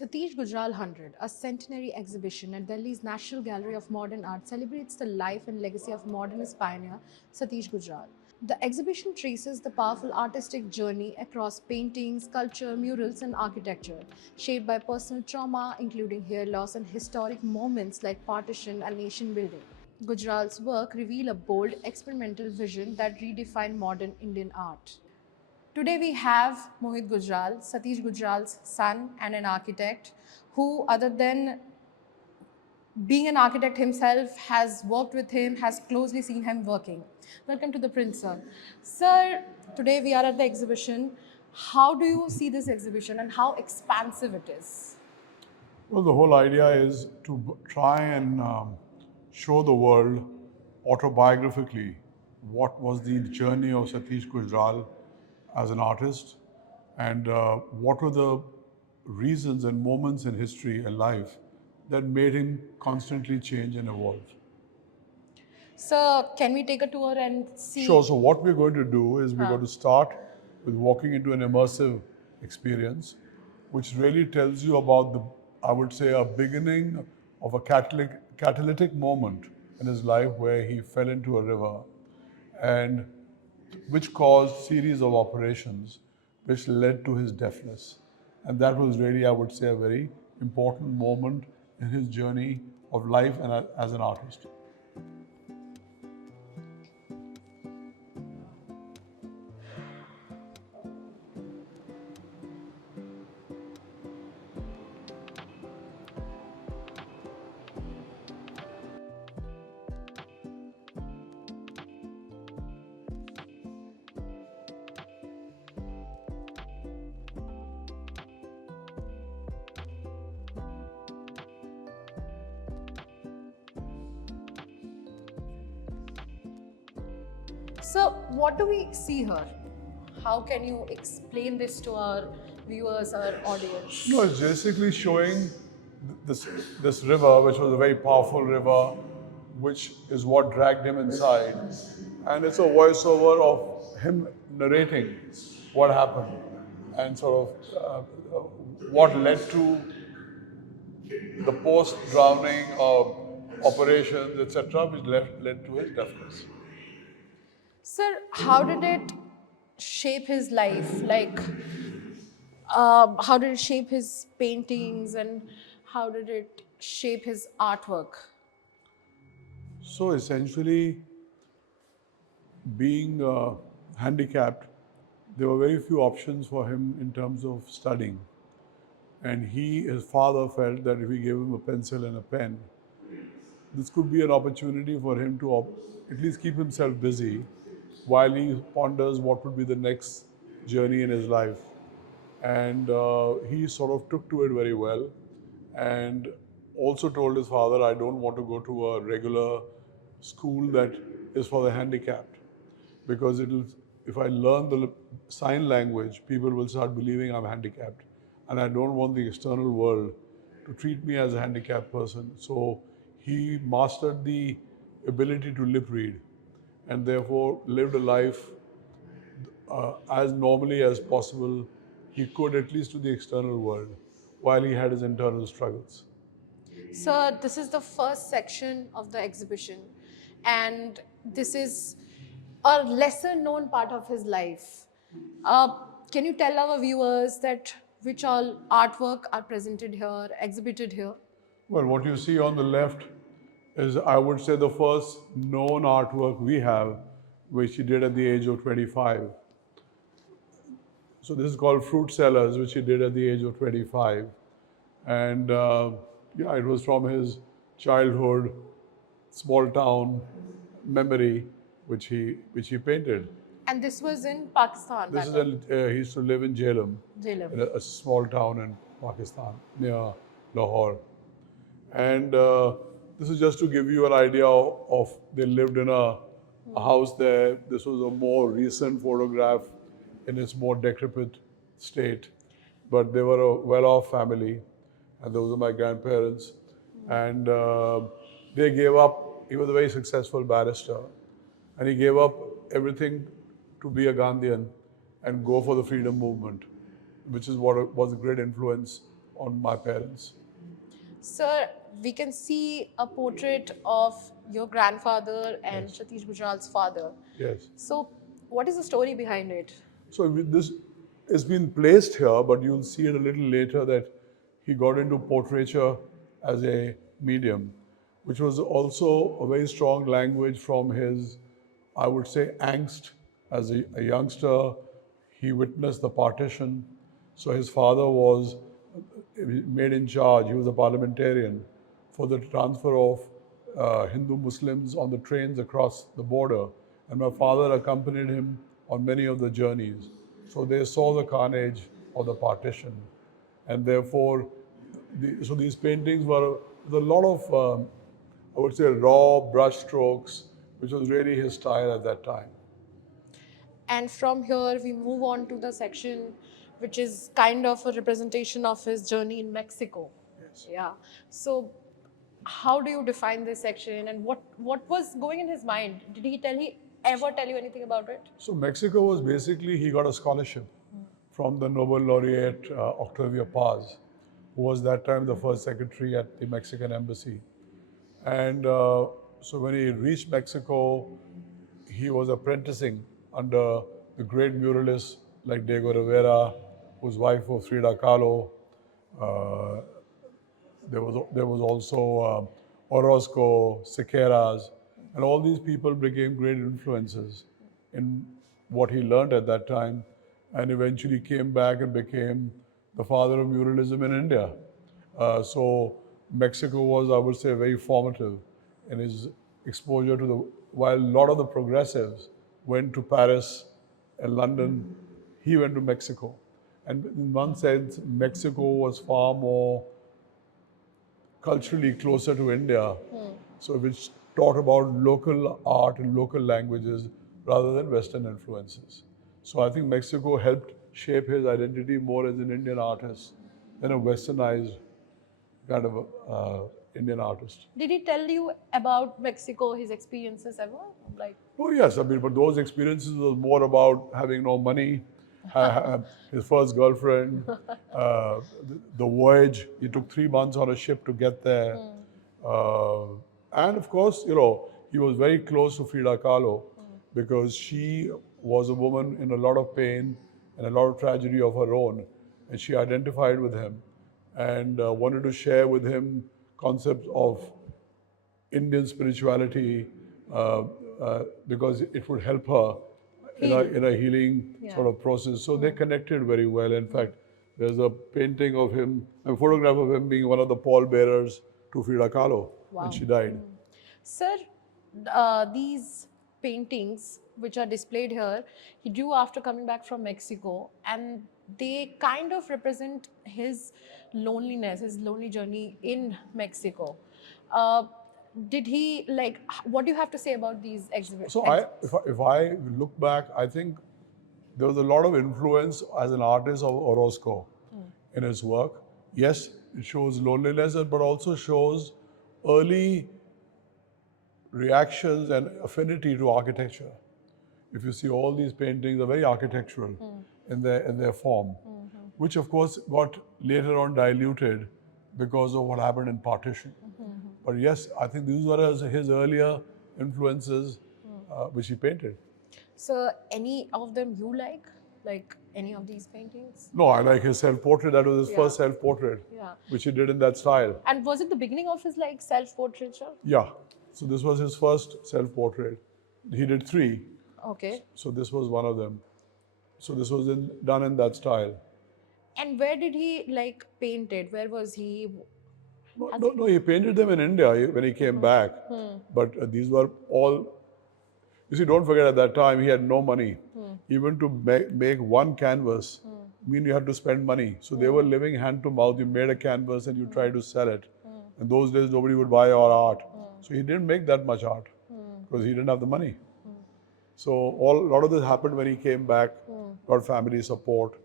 Satish Gujral 100, a centenary exhibition at Delhi's National Gallery of Modern Art, celebrates the life and legacy of modernist pioneer Satish Gujral. The exhibition traces the powerful artistic journey across painting, sculpture, murals, and architecture, shaped by personal trauma, including hair loss and historic moments like partition and nation building. Gujral's work reveal a bold, experimental vision that redefined modern Indian art. Today we have Mohit Gujral, Satish Gujral's son and an architect who, other than being an architect himself, has worked with him, has closely seen him working. Welcome to the Print, sir. Sir, today we are at the exhibition. How do you see this exhibition and how expansive it is? Well, the whole idea is to try and show the world autobiographically what was the journey of Satish Gujral as an artist and what were the reasons and moments in history and life that made him constantly change and evolve. Sir, can we take a tour and see? Sure. So what we're going to do is we're going to start with walking into an immersive experience, which really tells you about the, I would say, a beginning of a catalytic moment in his life where he fell into a river and which caused series of operations which led to his deafness. And that was really, I would say, a very important moment in his journey of life and as an artist. So, what do we see here? How can you explain this to our viewers, our audience? No, it's basically showing this river, which was a very powerful river, which is what dragged him inside. And it's a voiceover of him narrating what happened and sort of what led to the post-drowning operations, etc., which led to his deafness. Sir, how did it shape his life? Like, how did it shape his paintings and how did it shape his artwork? So essentially, being handicapped, there were very few options for him in terms of studying. And his father felt that if we gave him a pencil and a pen, this could be an opportunity for him to at least keep himself busy while he ponders what would be the next journey in his life. And he sort of took to it very well and also told his father, I don't want to go to a regular school that is for the handicapped, because if I learn the sign language, people will start believing I'm handicapped. And I don't want the external world to treat me as a handicapped person. So he mastered the ability to lip read and therefore lived a life as normally as possible he could, at least to the external world, while he had his internal struggles. So, this is the first section of the exhibition, and this is a lesser known part of his life. Can you tell our viewers that which all artwork are presented here, exhibited here? Well, what you see on the left is, I would say, the first known artwork we have, which he did at the age of 25. So this is called Fruit Sellers, which he did at the age of 25. And yeah, it was from his childhood, small town memory, which he painted. And this was in Pakistan. This is he used to live in Jhelum, Jhelum. in a small town in Pakistan near Lahore. And this is just to give you an idea of they lived in a house there. This was a more recent photograph in its more decrepit state, but they were a well-off family, and those are my grandparents. And they gave up. He was a very successful barrister, and he gave up everything to be a Gandhian and go for the freedom movement, which is what was a great influence on my parents. Sir, we can see a portrait of your grandfather and Yes. Satish Gujral's father. Yes. So, what is the story behind it? So this has been placed here, but you'll see it a little later that he got into portraiture as a medium, which was also a very strong language from his, I would say, angst as a youngster. He witnessed the partition. So his father was made in charge. He was a parliamentarian for the transfer of Hindu Muslims on the trains across the border. And my father accompanied him on many of the journeys. So they saw the carnage of the partition. And therefore, so these paintings were with a lot of, I would say, raw brush strokes, which was really his style at that time. And from here, we move on to the section which is kind of a representation of his journey in Mexico. Yes. Yeah. So, how do you define this section and what was going in his mind? Did he ever tell you anything about it? So Mexico was basically, he got a scholarship from the Nobel laureate Octavio Paz, who was that time the first secretary at the Mexican embassy. And so when he reached Mexico, he was apprenticing under the great muralists like Diego Rivera, whose wife was Frida Kahlo. Uh, there was also Orozco, Sequeiras, and all these people became great influences in what he learned at that time, and eventually came back and became the father of muralism in India. So Mexico was, I would say, very formative in his exposure to the. While a lot of the progressives went to Paris and London, he went to Mexico, and in one sense, Mexico was far more culturally closer to India, so which taught about local art and local languages rather than Western influences. So I think Mexico helped shape his identity more as an Indian artist than a westernized kind of Indian artist. Did he tell you about Mexico, his experiences ever? Like, Oh yes, I mean, but those experiences was more about having no money, his first girlfriend, the voyage. He took 3 months on a ship to get there, and of course, he was very close to Frida Kahlo because she was a woman in a lot of pain and a lot of tragedy of her own, and she identified with him and wanted to share with him concepts of Indian spirituality because it would help her in a healing sort of process. So they connected very well. In fact, there's a painting of him, a photograph of him being one of the pallbearers to Frida Kahlo when she died. sir, these paintings which are displayed here, he drew after coming back from Mexico, and they kind of represent his loneliness, his lonely journey in Mexico. Uh, did he like? What do you have to say about these exhibits? So if I look back, I think there was a lot of influence as an artist of Orozco in his work. Yes, it shows loneliness, but also shows early reactions and affinity to architecture. If you see all these paintings are very architectural in their form, which of course got later on diluted because of what happened in partition. But yes, I think these were his earlier influences which he painted. So, any of them you like any of these paintings? No, I like his self-portrait. That was his first self-portrait, Yeah. which he did in that style. And was it the beginning of his like self-portraiture? Yeah. So this was his first self-portrait. He did 3. Okay. So this was one of them. So this was done in that style. And where did he like paint it? Where was he? No, he painted them in India when he came back. But these were all. You see, don't forget at that time he had no money. Even to make one canvas, you had to spend money. So they were living hand to mouth. You made a canvas and you tried to sell it. In those days, nobody would buy our art. So he didn't make that much art because he didn't have the money. So a lot of this happened when he came back, got family support,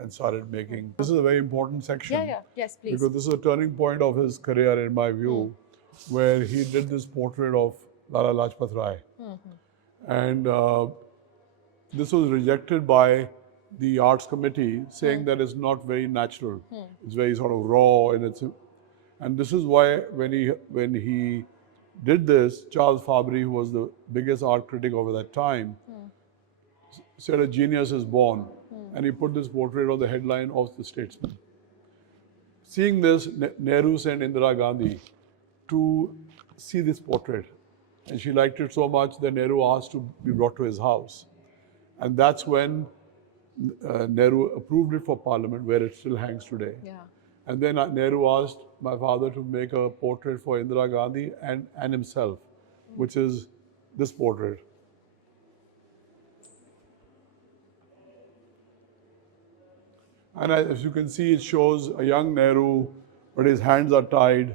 and started making. This is a very important section. Yeah. Yes, please. Because this is a turning point of his career, in my view, where he did this portrait of Lala Lajpat Rai. And this was rejected by the arts committee, saying that it's not very natural. It's very sort of raw, and this is why when he did this, Charles Fabry, who was the biggest art critic over that time, said a genius is born, and he put this portrait on the headline of the Statesman. Seeing this, Nehru sent Indira Gandhi to see this portrait, and she liked it so much that Nehru asked to be brought to his house, and that's when Nehru approved it for Parliament, where it still hangs today. Yeah. And then Nehru asked my father to make a portrait for Indira Gandhi and himself, which is this portrait. And as you can see, it shows a young Nehru, but his hands are tied.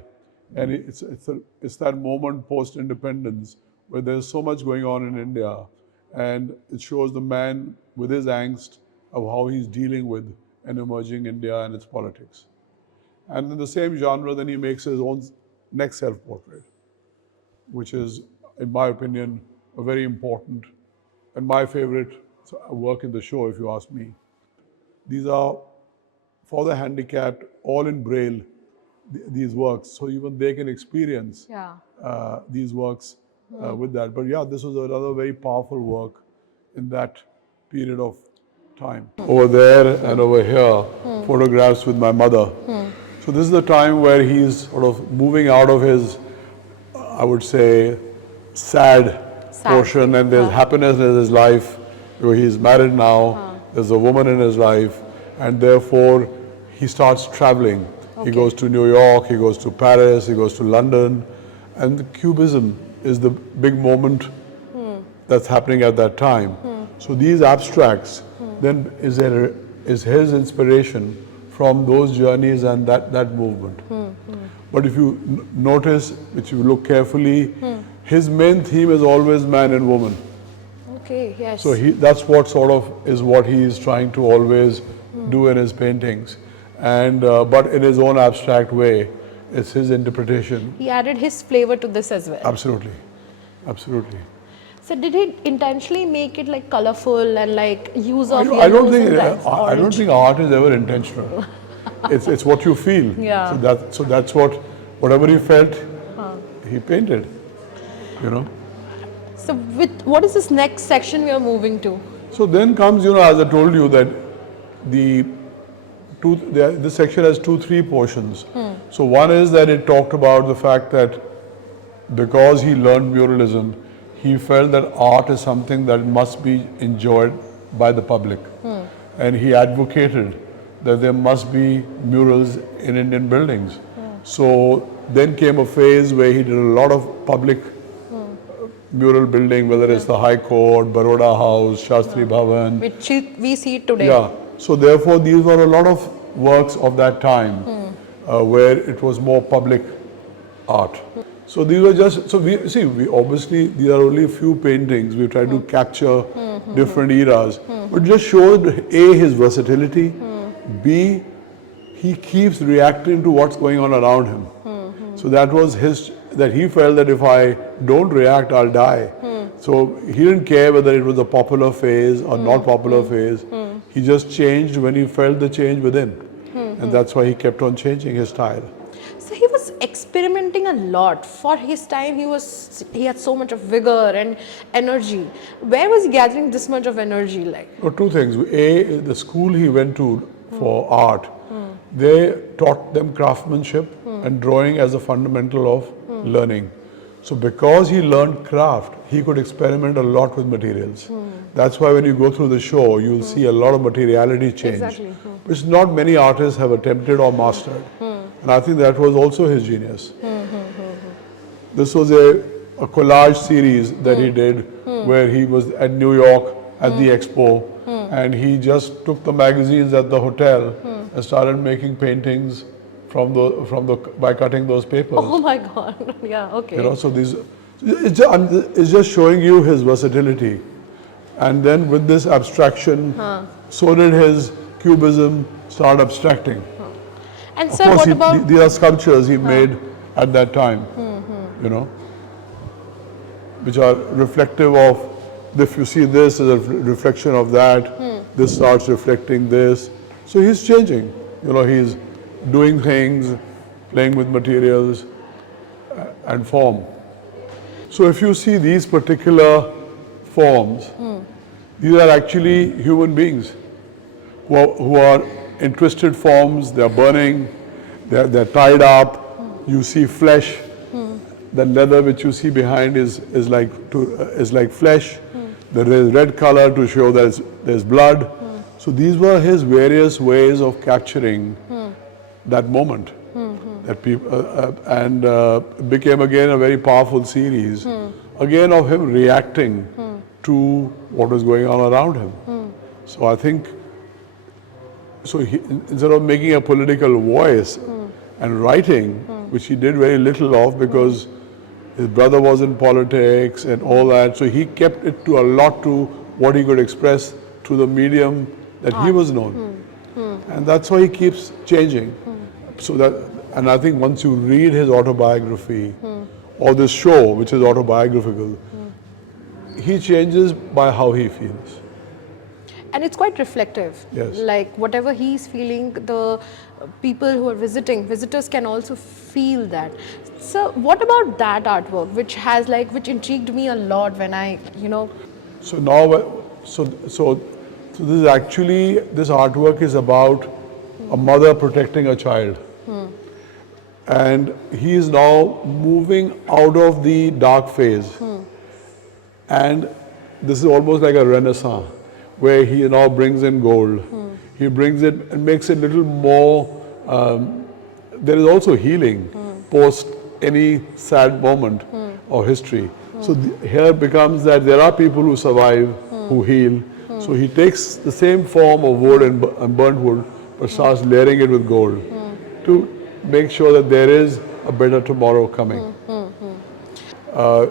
And it's that moment post-independence where there's so much going on in India. And it shows the man with his angst of how he's dealing with an emerging India and its politics. And in the same genre, then he makes his own next self-portrait, which is, in my opinion, a very important and my favorite work in the show, if you ask me. These are for the handicapped, all in Braille, these works, so even they can experience these works with that. But yeah, this was another very powerful work in that period of time. Over there and over here, photographs with my mother. So this is the time where he's sort of moving out of his, I would say, sad portion, and there's happiness in his life. He's married now, there's a woman in his life, and therefore he starts traveling. He goes to New York, he goes to Paris, he goes to London, and Cubism is the big moment that's happening at that time. So these abstracts then is his inspiration from those journeys and that movement. But if you notice, if you look carefully, his main theme is always man and woman. Okay, yes. So that's what sort of is what he is trying to always do in his paintings. And but in his own abstract way, it's his interpretation. He added his flavor to this as well. Absolutely, absolutely. So did he intentionally make it like colorful and like use of I don't yellows think art is ever intentional. it's what you feel. Yeah. So that's whatever he felt, he painted. You know. So what is this next section we are moving to? So then comes, as I told you, that this section has 2-3 portions. So one is that it talked about the fact that because he learned muralism, he felt that art is something that must be enjoyed by the public. And he advocated that there must be murals in Indian buildings. So then came a phase where he did a lot of public mural building, whether it's the High Court, Baroda House, Shastri Bhavan. Which we see today. Yeah. So therefore, these were a lot of works of that time where it was more public art. So these were just, we obviously, these are only a few paintings. We tried to capture different eras, but just showed A, his versatility, B, he keeps reacting to what's going on around him. So that was that he felt that if I don't react, I'll die. So he didn't care whether it was a popular phase or not popular phase. He just changed when he felt the change within. And that's why he kept on changing his style. So he was experimenting a lot. For his time, he had so much of vigor and energy. Where was he gathering this much of energy like? Well, two things. A, the school he went to for art, they taught them craftsmanship and drawing as a fundamental of learning. So because he learned craft, he could experiment a lot with materials. That's why when you go through the show, you'll see a lot of materiality change, which not many artists have attempted or mastered. And I think that was also his genius. This was a collage series that he did where he was at New York at the expo, and he just took the magazines at the hotel and started making paintings by cutting those papers. Oh my God! Yeah, okay. So it's just showing you his versatility, and then with this abstraction, so did his cubism start abstracting. And of sir, course, what about these are sculptures he made at that time, which are reflective of. If you see this as a reflection of that, this starts reflecting this. So he's changing. He's doing things, playing with materials and form. So if you see these particular forms, these are actually human beings who are in twisted forms. They're burning, they're tied up. You see flesh. The leather which you see behind is like flesh. There is red color to show that there's blood. So these were his various ways of capturing that moment. That people and became again a very powerful series, again of him reacting to what was going on around him. So I think, instead of making a political voice and writing, which he did very little of because his brother was in politics and all that, so he kept it to a lot to what he could express through the medium that he was known. And that's why he keeps changing. And I think once you read his autobiography, or this show, which is autobiographical, he changes by how he feels. And it's quite reflective. Yes. Like whatever he's feeling, the people who are visitors can also feel that. So what about that artwork, which intrigued me a lot when I, So now, so this is actually, this artwork is about a mother protecting a child. And he is now moving out of the dark phase. And this is almost like a renaissance, where he now brings in gold. He brings it and makes it a little more, there is also healing post any sad moment of history. So here becomes that there are people who survive, who heal. So he takes the same form of wood and burnt wood, but starts layering it with gold to make sure that there is a better tomorrow coming.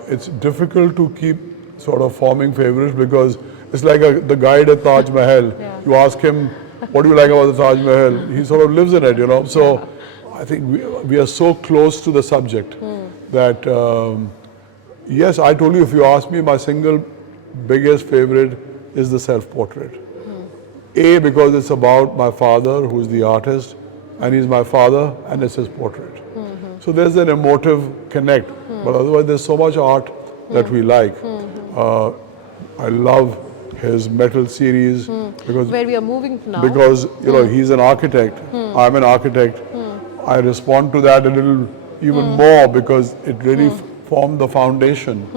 It's difficult to keep sort of forming favorites because it's like the guide at Taj Mahal. Yeah. You ask him, what do you like about the Taj Mahal? He sort of lives in it, So I think we are so close to the subject that, yes, I told you, if you ask me, my single biggest favorite is the self-portrait. A, because it's about my father, who's the artist, and he's my father, and it's his portrait. So there's an emotive connect, but otherwise there's so much art that we like. I love his metal series because where we are moving now. Because he's an architect, I'm an architect. I respond to that a little even more because it really formed the foundation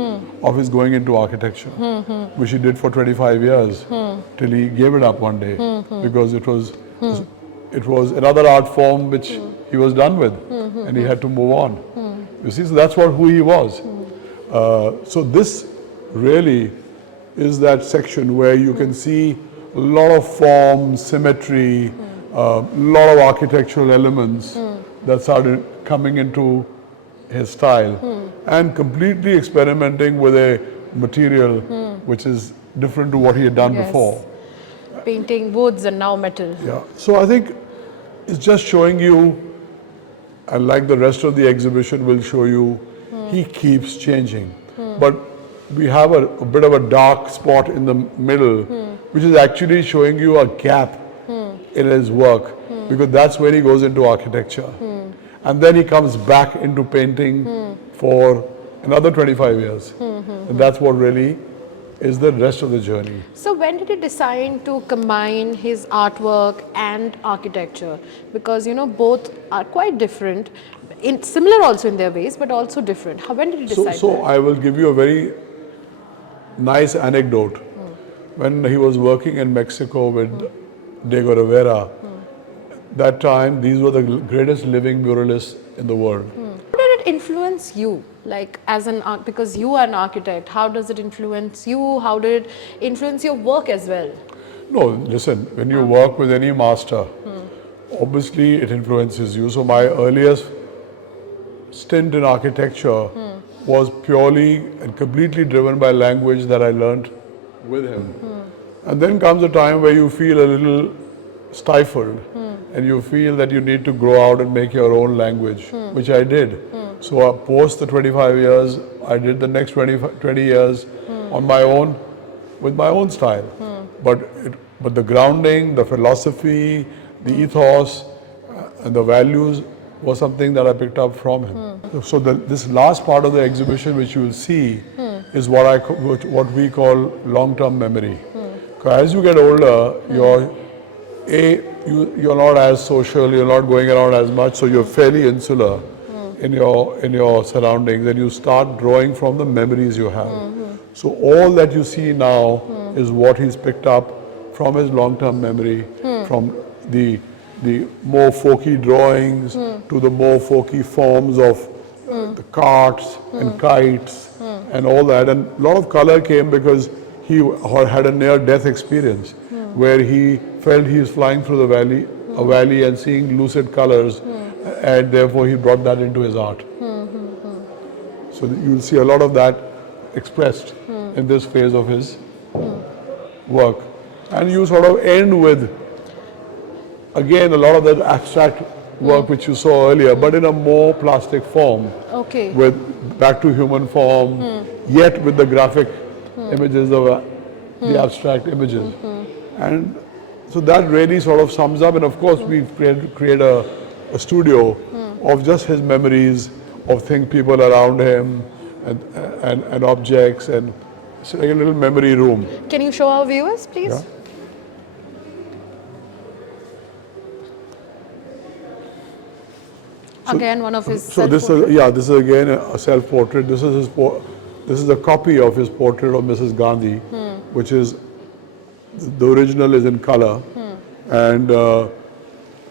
of his going into architecture, which he did for 25 years till he gave it up one day because it was another art form which he was done with and he had to move on. You see, so that's who he was. So this really is that section where you can see a lot of form, symmetry, a lot of architectural elements that started coming into his style and completely experimenting with a material which is different to what he had done before. Painting woods and now metal. Yeah, so I think it's just showing you, and like the rest of the exhibition will show you, he keeps changing. But we have a bit of a dark spot in the middle, which is actually showing you a gap in his work, because that's when he goes into architecture. And then he comes back into painting for another 25 years. And that's what really is the rest of the journey. So when did he decide to combine his artwork and architecture? Because both are quite different, similar also in their ways, but also different. When did he decide So that? I will give you a very nice anecdote. When he was working in Mexico with Diego Rivera, that time these were the greatest living muralists in the world. How did it influence you? Like because you are an architect, how does it influence you? How did it influence your work as well? No, listen, when you work with any master, obviously it influences you. So my earliest stint in architecture was purely and completely driven by language that I learned with him. And then comes a time where you feel a little stifled and you feel that you need to grow out and make your own language, which I did. So post the 25 years, I did the next 20 years on my own, with my own style. But But the grounding, the philosophy, the ethos, and the values was something that I picked up from him. So this last part of the exhibition, which you will see, is what we call long-term memory. 'Cause as you get older, you're not as social, you're not going around as much, so you're fairly insular in your surroundings, and you start drawing from the memories you have. So all that you see now is what he's picked up from his long-term memory, from the more folky drawings to the more folky forms of the carts and kites and all that. And a lot of color came because he had a near-death experience where he felt he was flying through a valley and seeing lucid colors, and therefore he brought that into his art. So you'll see a lot of that expressed in this phase of his work. And you sort of end with, again, a lot of that abstract work which you saw earlier, but in a more plastic form. Okay. With back to human form, yet with the graphic images of the abstract images. And so that really sort of sums up, and of course we've created a studio of just his memories of things, people around him, and objects, and it's like a little memory room. Can you show our viewers, please? Yeah. Again, one of his So this is again a self-portrait. This is a copy of his portrait of Mrs. Gandhi, which is the original is in color, and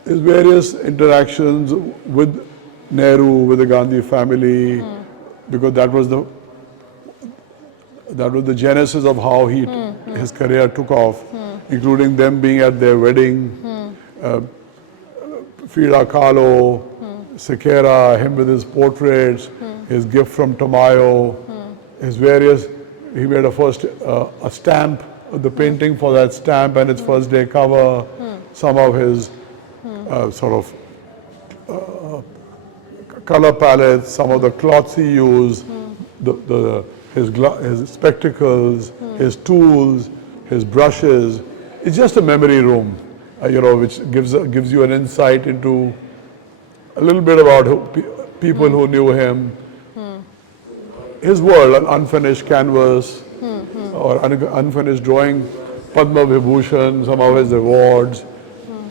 his various interactions with Nehru, with the Gandhi family, because that was the genesis of how his career took off, including them being at their wedding, Frida Kahlo, Sequeira, him with his portraits, his gift from Tamayo, his various, he made a stamp, the painting for that stamp and its first day cover, some of his sort of color palettes, some of the cloths he used, his spectacles, his tools, his brushes. It's just a memory room, which gives you an insight into a little bit about people who knew him, his world, an unfinished canvas or unfinished drawing, Padma Vibhushan, some of his awards.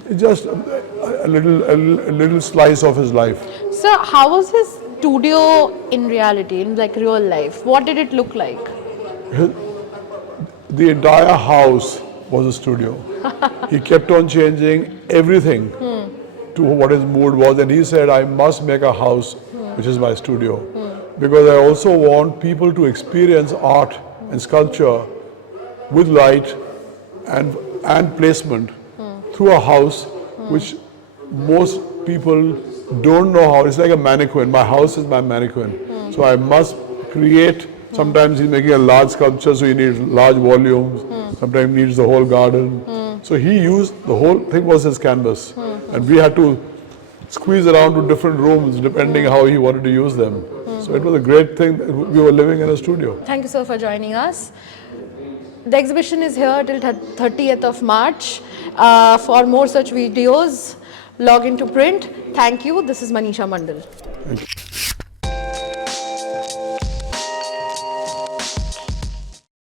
It's just a little slice of his life. So how was his studio in reality, in like real life? What did it look like? The entire house was a studio. He kept on changing everything to what his mood was, and he said, I must make a house which is my studio, because I also want people to experience art and sculpture with light and placement through a house which most people don't know how. It's like a mannequin. My house is my mannequin. So I must create. Sometimes he's making a large sculpture, so he needs large volumes. Sometimes he needs the whole garden. So he used, the whole thing was his canvas. And we had to squeeze around to different rooms depending how he wanted to use them. So it was a great thing that we were living in a studio. Thank you, sir, for joining us. The exhibition is here till 30th of March. For more such videos, log into Print. Thank you. This is Manisha Mondal. Thank you.